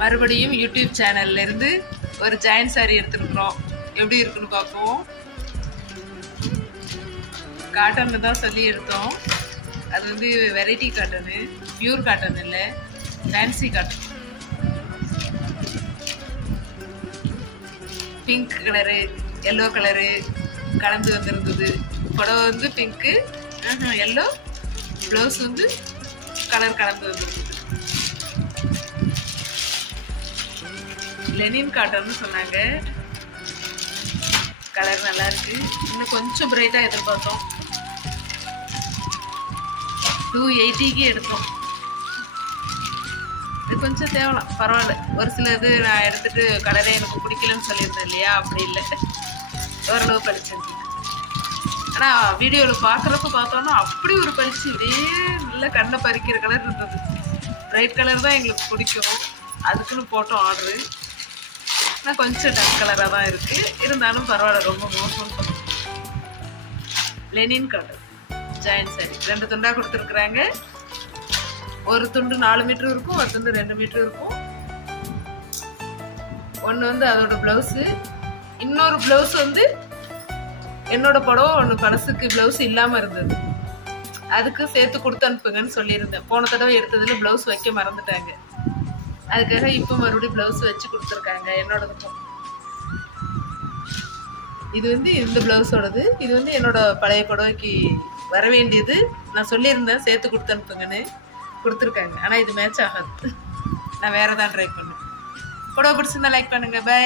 மறுபடியும் யூடியூப் சேனல்ல இருந்து ஒரு ஜாயின் சாரி எடுத்துருக்குறோம். எப்படி இருக்குன்னு பார்ப்போம். காட்டன் தான் சொல்லி எடுத்தோம். அது வந்து வெரைட்டி காட்டனு, பியூர் காட்டன் இல்லை, fancy cotton. Pink colour, yellow colour கலந்து வந்திருந்தது. புடவை வந்து பிங்க்கு, எல்லோ, ப்ளவுஸ் வந்து கலர் கலந்து வந்திருந்தது. லெனின் காட்டன்னு சொன்னாங்க. கலர் நல்லா இருக்கு. இன்னும் கொஞ்சம் பிரைட்டாக எதிர்பார்த்தோம். 280க்கு எடுத்தோம். இது கொஞ்சம் தேவலாம், பரவாயில்ல. ஒரு சில இது நான் எடுத்துட்டு கலரே எனக்கு பிடிக்கலன்னு சொல்லியிருந்தேன் இல்லையா, அப்படி இல்லை, ஓரளவு பளிச்சிருக்கு. ஆனால் வீடியோவில் பார்க்குறப்ப பார்த்தோன்னா அப்படி ஒரு பளிச்சு, இதே நல்ல கண்ணை பறிக்கிற கலர் இருந்தது. பிரைட் கலர் தான் எங்களுக்கு பிடிக்கும், அதுக்குன்னு போட்டோம் ஆர்டரு. ஆனால் கொஞ்சம் டார்க் கலராக தான் இருக்குது. இருந்தாலும் பரவாயில்ல, ரொம்ப மோசம்னு சொல்லுவோம். லெனின் காட்டன் ஜாயின் சாரி 2 துண்டாக கொடுத்துருக்குறாங்க. ஒரு துண்டு 4 மீட்டர் இருக்கும், ஒரு துண்டு 2 மீட்டர் இருக்கும். ஒன்று வந்து அதோட ப்ளவுஸு, இன்னொரு ப்ளவுஸ் வந்து என்னோட புடவை ஒன்று பழசுக்கு ப்ளவுஸ் இல்லாமல் இருந்தது. அதுக்கு சேர்த்து கொடுத்து அனுப்புங்கன்னு சொல்லியிருந்தேன். போன தடவை எடுத்ததில் ப்ளவுஸ் வைக்க மறந்துட்டாங்க. அதுக்காக இப்போ மறுபடியும் ப்ளவுஸ் வச்சு கொடுத்துருக்காங்க என்னோடதுக்கும். இது வந்து இந்த ப்ளவுஸோடது. இது வந்து என்னோட பழைய புடவைக்கு வர வேண்டியது. நான் சொல்லியிருந்தேன் சேர்த்து கொடுத்து அனுப்புங்கன்னு, கொடுத்துருக்காங்க. ஆனால் இது மேட்ச் ஆகாது. நான் வேறு தான் ட்ரை பண்ணேன். புடவை பிடிச்சிருந்தா லைக் பண்ணுங்கள். பை.